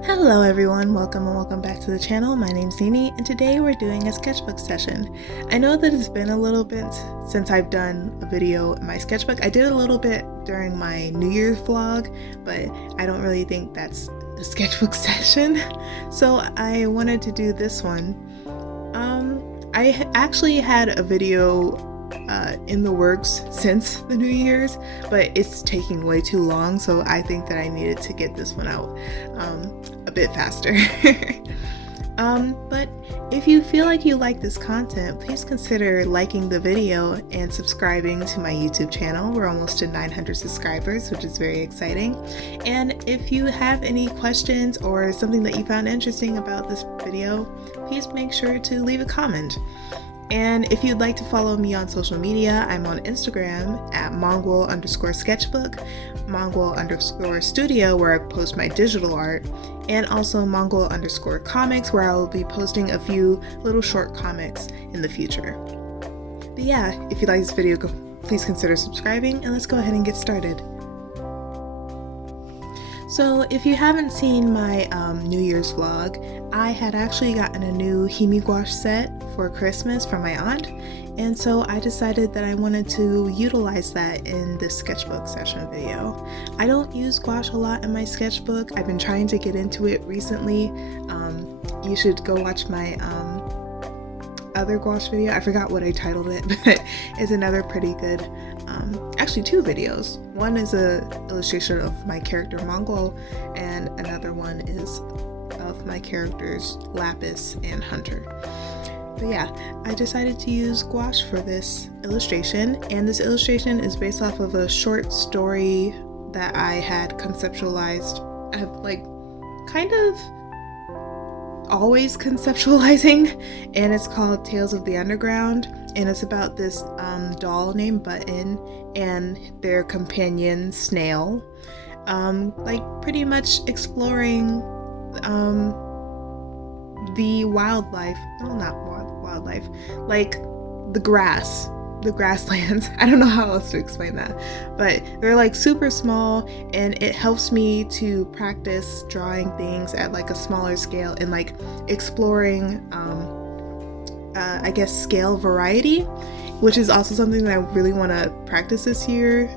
Hello everyone, welcome and welcome back to the channel. My name's Nini and today we're doing a sketchbook session. I know that it's been a little bit since I've done a video in my sketchbook. I did a little bit during my New Year's vlog, but I don't really think that's a sketchbook session. So I wanted to do this one. I actually had a video in the works since the New Year's, but it's taking way too long, so I think that I needed to get this one out a bit faster. But if you feel like you like this content, please consider liking the video and subscribing to my YouTube channel. We're almost to 900 subscribers, which is very exciting. And if you have any questions or something that you found interesting about this video, please make sure to leave a comment. And if you'd like to follow me on social media, I'm on Instagram at Mongol_sketchbook, Mongol_studio where I post my digital art, and also Mongol_comics where I will be posting a few little short comics in the future. But yeah, if you like this video, please consider subscribing and let's go ahead and get started. So if you haven't seen my New Year's vlog, I had actually gotten a new Hani Koi set for Christmas from my aunt, and so I decided that I wanted to utilize that in this sketchbook session video. I don't use gouache a lot in my sketchbook. I've been trying to get into it recently. You should go watch my other gouache video. I forgot what I titled it, but it's another pretty good, actually two videos. One is a illustration of my character Mongol, and another one is of my characters Lapis and Hunter. But yeah, I decided to use gouache for this illustration, and this illustration is based off of a short story that I had conceptualized. I've kind of always conceptualizing, and it's called Tales of the Underground, and it's about this doll named Button and their companion Snail, pretty much exploring the wildlife, no, not wildlife, like the grasslands. I don't know how else to explain that, but they're like super small, and it helps me to practice drawing things at like a smaller scale and like exploring I guess scale variety, which is also something that I really want to practice this year,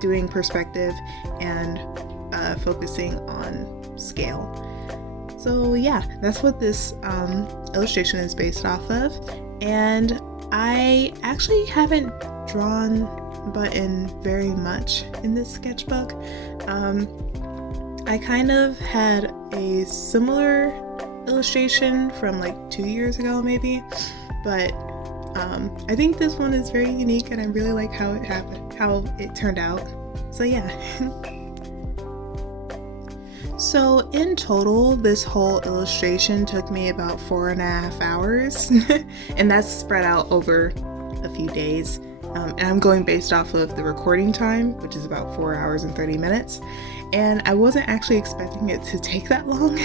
doing perspective and focusing on scale. So yeah, that's what this illustration is based off of, and I actually haven't drawn Button very much in this sketchbook. I kind of had a similar illustration from like 2 years ago maybe, but I think this one is very unique and I really like how it turned out. So yeah. So in total, this whole illustration took me about 4.5 hours, and that's spread out over a few days. And I'm going based off of the recording time, which is about 4 hours and 30 minutes. And I wasn't actually expecting it to take that long.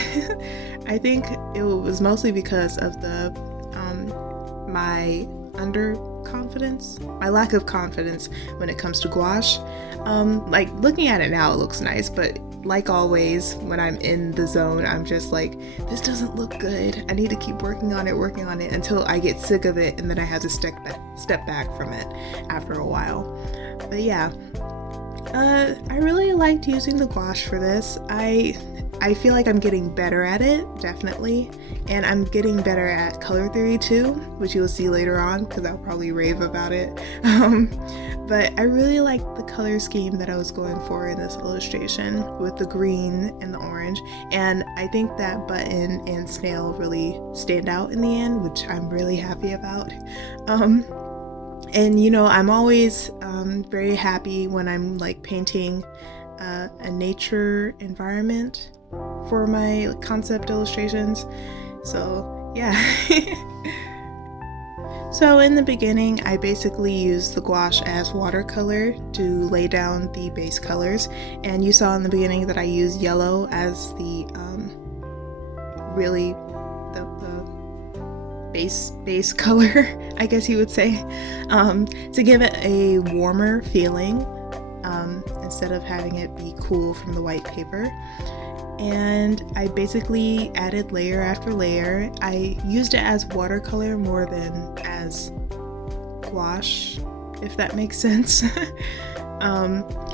I think it was mostly because of the my underconfidence, my lack of confidence when it comes to gouache. Like looking at it now, it looks nice, but like always, when I'm in the zone, I'm just like, this doesn't look good. I need to keep working on it until I get sick of it, and then I have to step back from it after a while. But yeah, I really liked using the gouache for this. I feel like I'm getting better at it, definitely, and I'm getting better at color theory too, which you'll see later on because I'll probably rave about it. But I really liked the color scheme that I was going for in this illustration with the green and the orange, and I think that Button and Snail really stand out in the end, which I'm really happy about. And you know, I'm always very happy when I'm like painting a nature environment for my concept illustrations. So yeah. So in the beginning, I basically used the gouache as watercolor to lay down the base colors, and you saw in the beginning that I used yellow as the really the base color, I guess you would say, to give it a warmer feeling, instead of having it be cool from the white paper. and I basically added layer after layer. I used it as watercolor more than as gouache, if that makes sense.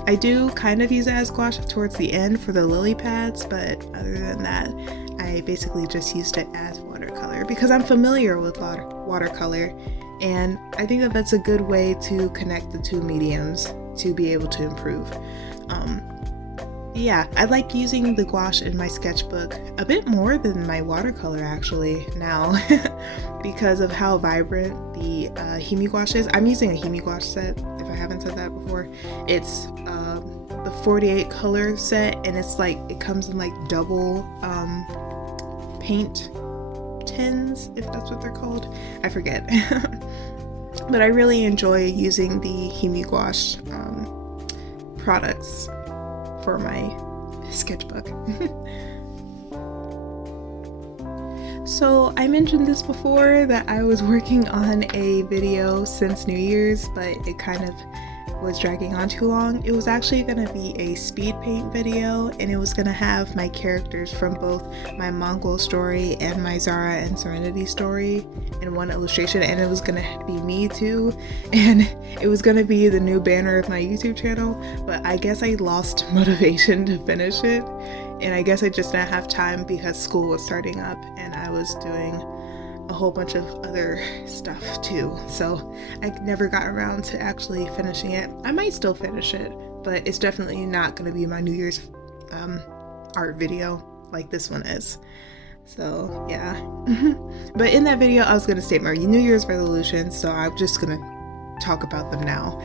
I do kind of use it as gouache towards the end for the lily pads, but other than that, I basically just used it as watercolor because I'm familiar with watercolor, and I think that that's a good way to connect the two mediums to be able to improve. Yeah, I like using the gouache in my sketchbook a bit more than my watercolor actually now because of how vibrant the Hani gouache is. I'm using a Hani gouache set, if I haven't said that before. It's the 48 color set, and it's like, it comes in like double paint tins, if that's what they're called. I forget. But I really enjoy using the Hani gouache products for my sketchbook. So I mentioned this before that I was working on a video since New Year's, but it kind of was dragging on too long. It was actually going to be a speed paint video, and it was going to have my characters from both my Mongol story and my Zara and Serenity story in one illustration, and it was going to be me too, and it was going to be the new banner of my YouTube channel, but I guess I lost motivation to finish it, and I guess I just didn't have time because school was starting up and I was doing a whole bunch of other stuff too, so I never got around to actually finishing it. I might still finish it, but it's definitely not going to be my New Year's art video like this one is. So yeah. But in that video I was going to state my New Year's resolutions, so I'm just going to talk about them now.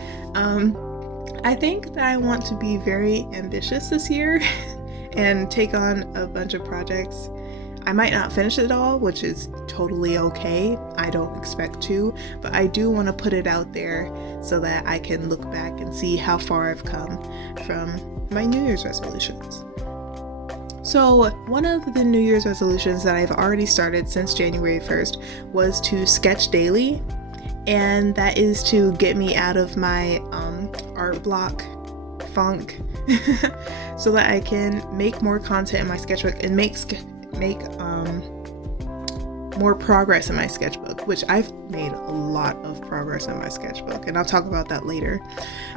I think that I want to be very ambitious this year and take on a bunch of projects. I might not finish it all, which is totally okay. I don't expect to, but I do want to put it out there so that I can look back and see how far I've come from my New Year's resolutions. So one of the New Year's resolutions that I've already started since January 1st was to sketch daily, and that is to get me out of my art block funk so that I can make more content in my sketchbook and make more progress in my sketchbook, which I've made a lot of progress in my sketchbook, and I'll talk about that later.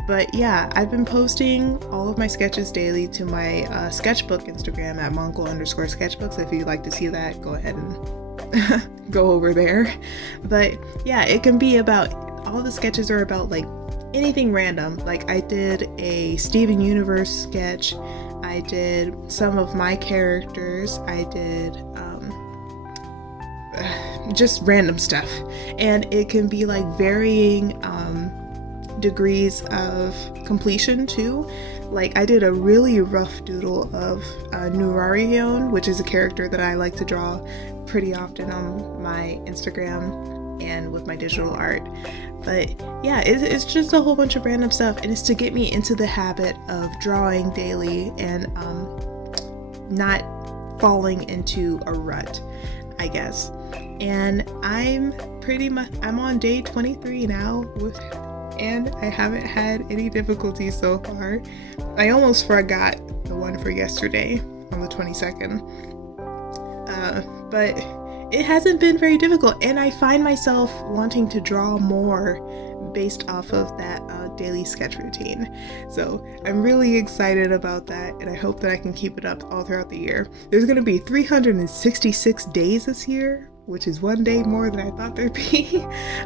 But yeah, I've been posting all of my sketches daily to my sketchbook Instagram at Mongol_sketchbook, so if you'd like to see that, go ahead and go over there. But yeah, it can be about, all the sketches are about like anything random. Like I did a Steven Universe sketch, I did some of my characters, I did just random stuff, and it can be like varying degrees of completion too. Like I did a really rough doodle of Nurarion, which is a character that I like to draw pretty often on my Instagram and with my digital art. But yeah, it's just a whole bunch of random stuff, and it's to get me into the habit of drawing daily and not falling into a rut, I guess. And I'm on day 23 now, and I haven't had any difficulties so far. I almost forgot the one for yesterday on the 22nd, but it hasn't been very difficult, and I find myself wanting to draw more based off of that daily sketch routine. So I'm really excited about that, and I hope that I can keep it up all throughout the year. There's going to be 366 days this year, which is one day more than I thought there'd be.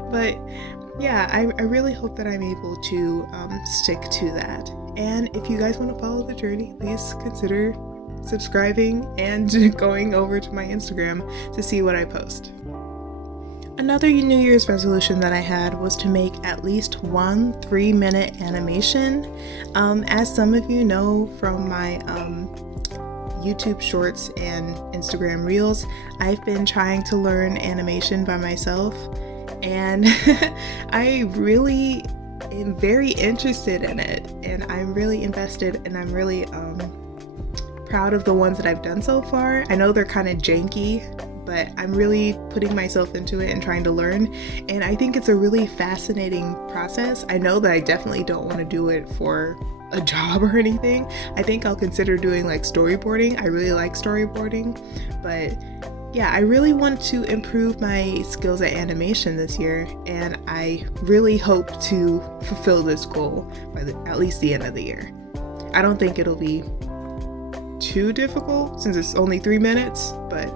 But yeah, I really hope that I'm able to stick to that. And if you guys want to follow the journey, please consider subscribing and going over to my Instagram to see what I post. Another New Year's resolution that I had was to make at least one 3-minute animation. As some of you know from my YouTube shorts and Instagram reels, I've been trying to learn animation by myself, and I really am very interested in it, and I'm really invested, and I'm really proud of the ones that I've done so far. I know they're kind of janky, but I'm really putting myself into it and trying to learn, and I think it's a really fascinating process. I know that I definitely don't want to do it for a job or anything. I think I'll consider doing like storyboarding. I really like storyboarding, but yeah, I really want to improve my skills at animation this year, and I really hope to fulfill this goal by at least the end of the year. I don't think it'll be too difficult since it's only 3 minutes, but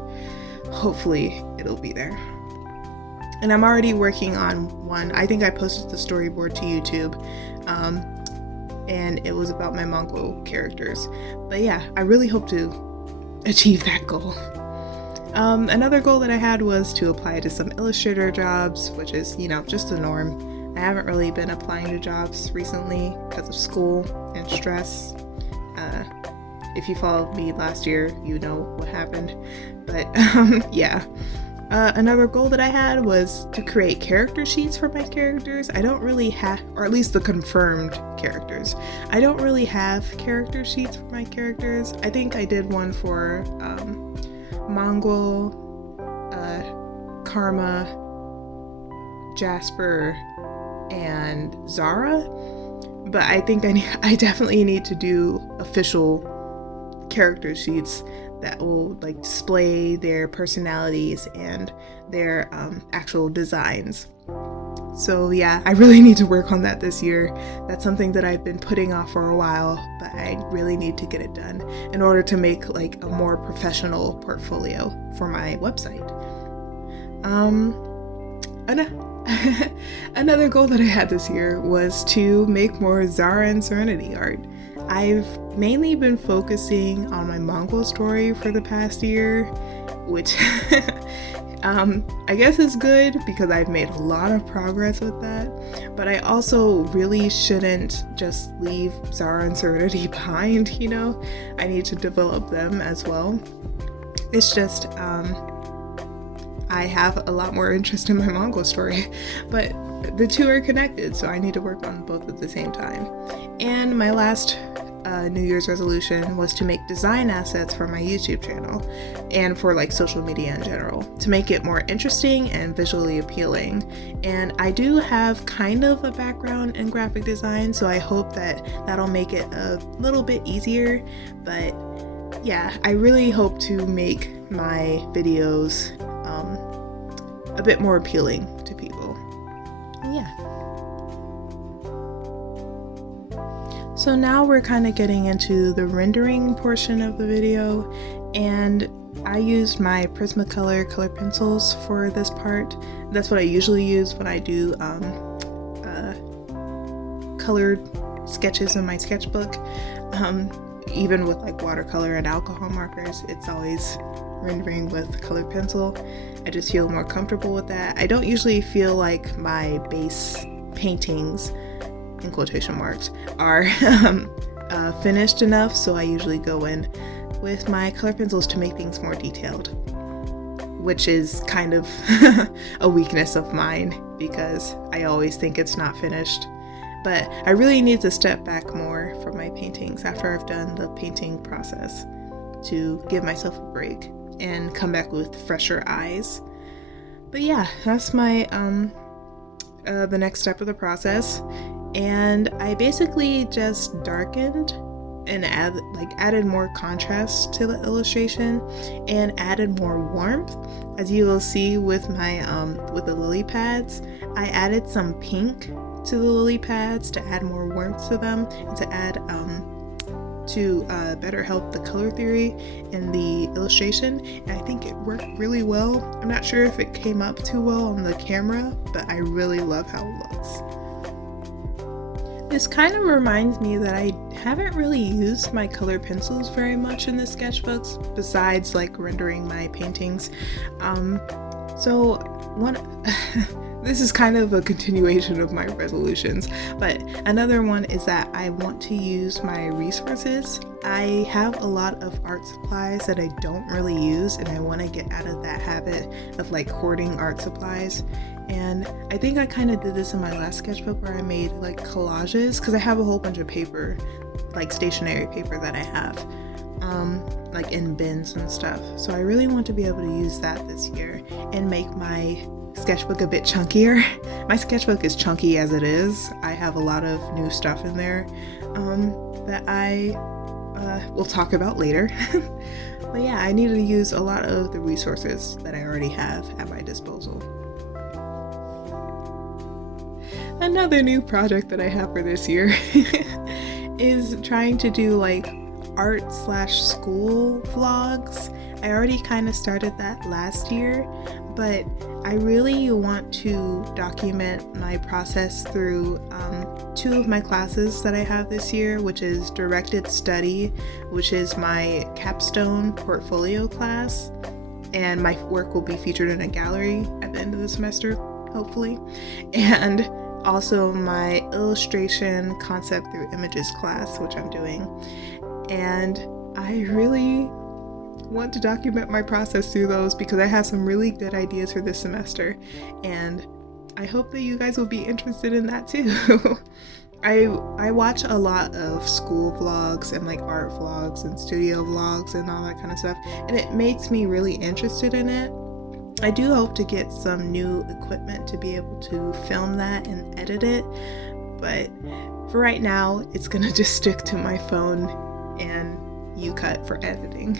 hopefully it'll be there. And I'm already working on one. I think I posted the storyboard to YouTube, and it was about my Mongol characters. But yeah, I really hope to achieve that goal. Another goal that I had was to apply to some Illustrator jobs, which is, just the norm. I haven't really been applying to jobs recently because of school and stress. If you followed me last year, you know what happened. But yeah. Another goal that I had was to create character sheets for my characters. I don't really have, or at least the confirmed characters. I don't really have character sheets for my characters. I think I did one for Mongol, Karma, Jasper, and Zara. But I think I definitely need to do official character sheets that will like display their personalities and their actual designs. So yeah, I really need to work on that this year. That's something that I've been putting off for a while, but I really need to get it done in order to make like a more professional portfolio for my website. Another goal that I had this year was to make more Zara and Serenity art. I've mainly been focusing on my Mongol story for the past year, which I guess is good because I've made a lot of progress with that, but I also really shouldn't just leave Zara and Serenity behind, I need to develop them as well. It's just, I have a lot more interest in my Mongol story, but the two are connected, so I need to work on both at the same time. And my last New Year's resolution was to make design assets for my YouTube channel and for like social media in general to make it more interesting and visually appealing. And I do have kind of a background in graphic design, so I hope that that'll make it a little bit easier. But yeah, I really hope to make my videos a bit more appealing to people. Yeah. So now we're kind of getting into the rendering portion of the video, and I used my Prismacolor color pencils for this part. That's what I usually use when I do colored sketches in my sketchbook. Even with like watercolor and alcohol markers, it's always rendering with colored pencil. I just feel more comfortable with that. I don't usually feel like my base paintings, in quotation marks, are finished enough, so I usually go in with my color pencils to make things more detailed, which is kind of a weakness of mine because I always think it's not finished. But I really need to step back more from my paintings after I've done the painting process to give myself a break and come back with fresher eyes. But yeah, that's my the next step of the process. And I basically just darkened and added more contrast to the illustration and added more warmth. As you will see with my with the lily pads, I added some pink to the lily pads to add more warmth to them and to add to better help the color theory in the illustration. And I think it worked really well. I'm not sure if it came up too well on the camera, but I really love how it looks. This kind of reminds me that I haven't really used my color pencils very much in the sketchbooks besides like rendering my paintings. This is kind of a continuation of my resolutions, but another one is that I want to use my resources. I have a lot of art supplies that I don't really use, and I want to get out of that habit of like hoarding art supplies. And I think I kind of did this in my last sketchbook where I made like collages, because I have a whole bunch of paper, like stationery paper that I have, like in bins and stuff. So I really want to be able to use that this year and make my sketchbook a bit chunkier. My sketchbook is chunky as it is. I have a lot of new stuff in there that I will talk about later. But yeah, I needed to use a lot of the resources that I already have at my disposal. Another new project that I have for this year is trying to do like art/school vlogs. I already kind of started that last year, but I really want to document my process through two of my classes that I have this year, which is Directed Study, which is my capstone portfolio class, and my work will be featured in a gallery at the end of the semester, hopefully, and also my illustration concept through images class, which I'm doing. And I really want to document my process through those because I have some really good ideas for this semester, and I hope that you guys will be interested in that too. I watch a lot of school vlogs and like art vlogs and studio vlogs and all that kind of stuff, and it makes me really interested in it. I do hope to get some new equipment to be able to film that and edit it, but for right now, it's gonna just stick to my phone and UCut for editing.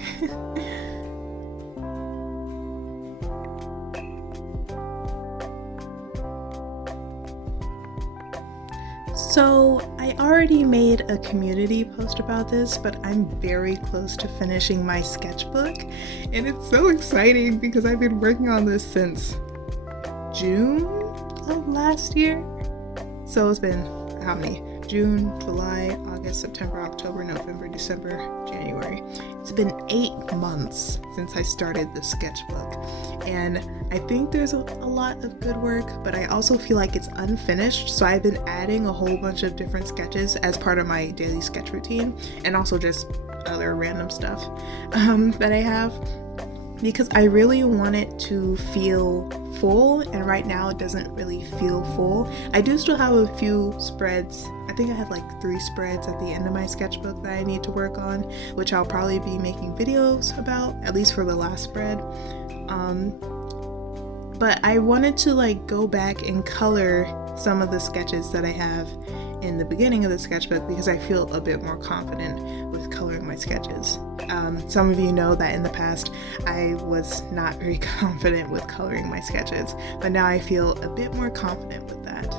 So I already made a community post about this, but I'm very close to finishing my sketchbook, and it's so exciting because I've been working on this since June of last year. So it's been how many? June, July, August, September, October, November, December, January. It's been 8 months since I started the sketchbook, and I think there's a lot of good work, but I also feel like it's unfinished, so I've been adding a whole bunch of different sketches as part of my daily sketch routine, and also just other random stuff that I have, because I really want it to feel full, and right now it doesn't really feel full. I do still have a few spreads. I think I have like 3 spreads at the end of my sketchbook that I need to work on, which I'll probably be making videos about, at least for the last spread. But I wanted to like go back and color some of the sketches that I have in the beginning of the sketchbook because I feel a bit more confident with coloring my sketches. Some of you know that in the past I was not very confident with coloring my sketches, but now I feel a bit more confident with that.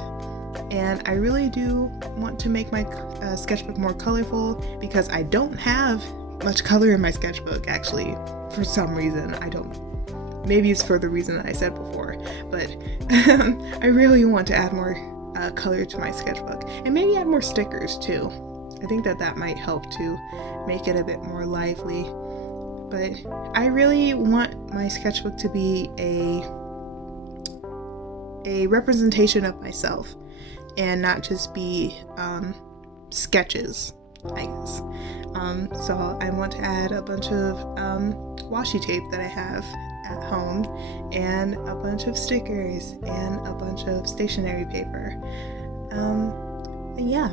And I really do want to make my sketchbook more colorful because I don't have much color in my sketchbook, actually, for some reason. I don't. Maybe it's for the reason that I said before, but I really want to add more color to my sketchbook, and maybe add more stickers too. I think that might help to make it a bit more lively. But I really want my sketchbook to be a representation of myself and not just be sketches, I guess. So I want to add a bunch of washi tape that I have at home, and a bunch of stickers, and a bunch of stationery paper. Yeah.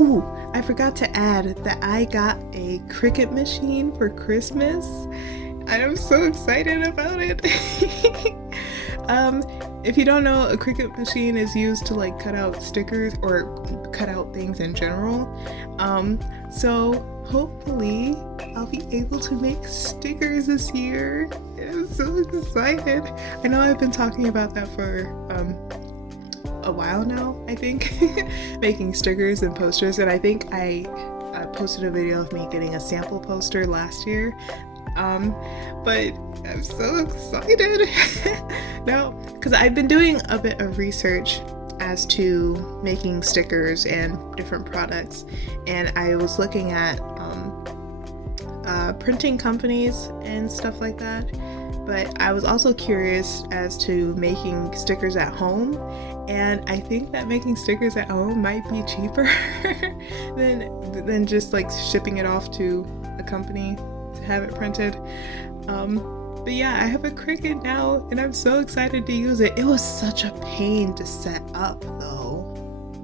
Ooh, I forgot to add that I got a Cricut machine for Christmas. I am so excited about it. If you don't know, a Cricut machine is used to like cut out stickers or cut out things in general. So hopefully I'll be able to make stickers this year. I'm so excited. I know I've been talking about that for a while now, I think, making stickers and posters, and I think I posted a video of me getting a sample poster last year. But I'm so excited now because I've been doing a bit of research as to making stickers and different products, and I was looking at printing companies and stuff like that, but I was also curious as to making stickers at home, and I think that making stickers at home might be cheaper than just like shipping it off to a company to have it printed. But yeah, I have a Cricut now and I'm so excited to use it. It was such a pain to set up though.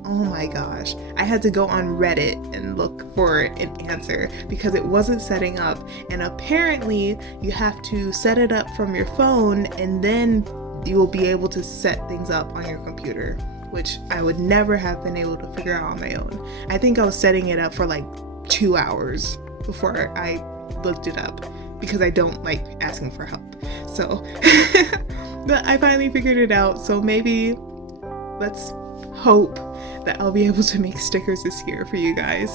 oh my gosh, I had to go on Reddit and look for an answer because it wasn't setting up. And apparently you have to set it up from your phone and then you will be able to set things up on your computer, which I would never have been able to figure out on my own. I think I was setting it up for like 2 hours before I looked it up because I don't like asking for help. So, but I finally figured it out. So maybe let's hope that I'll be able to make stickers this year for you guys.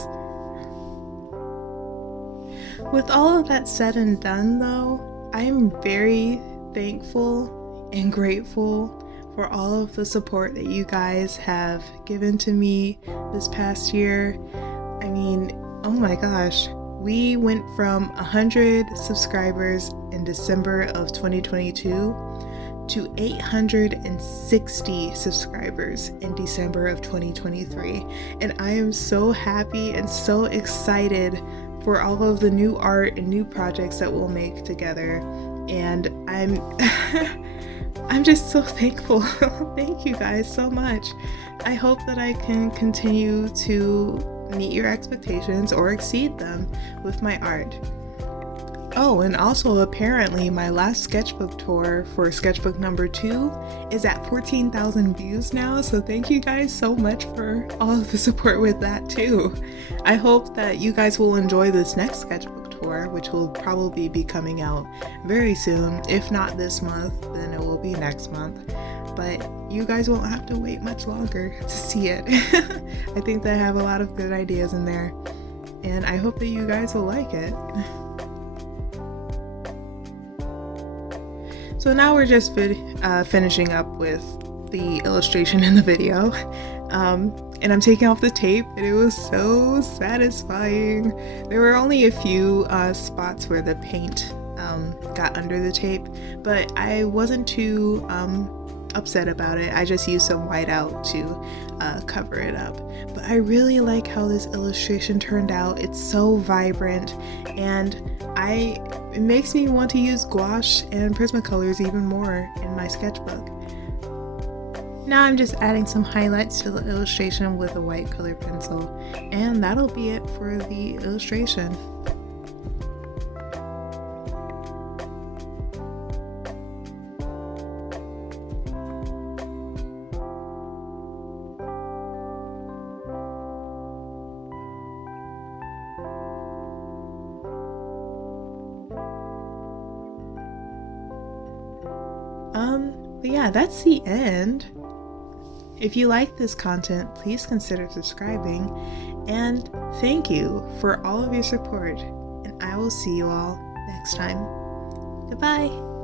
With all of that said and done though, I'm very thankful and grateful for all of the support that you guys have given to me this past year. I mean, oh my gosh, we went from 100 subscribers in December of 2022 to 860 subscribers in December of 2023. And I am so happy and so excited for all of the new art and new projects that we'll make together. And I'm just so thankful. Thank you guys so much. I hope that I can continue to meet your expectations or exceed them with my art. Oh, and also apparently my last sketchbook tour for sketchbook number 2 is at 14,000 views now, so thank you guys so much for all of the support with that too. I hope that you guys will enjoy this next sketchbook tour, which will probably be coming out very soon. If not this month, then it will be next month. But you guys won't have to wait much longer to see it. I think that I have a lot of good ideas in there, and I hope that you guys will like it. So now we're just finishing up with the illustration in the video. And I'm taking off the tape, and it was so satisfying. There were only a few spots where the paint got under the tape, but I wasn't too upset about it. I just used some whiteout to cover it up. But I really like how this illustration turned out. It's so vibrant, and it makes me want to use gouache and Prismacolors even more in my sketchbook. Now I'm just adding some highlights to the illustration with a white colored pencil, and that'll be it for the illustration. But yeah, that's the end. If you like this content, please consider subscribing, and thank you for all of your support, and I will see you all next time. Goodbye!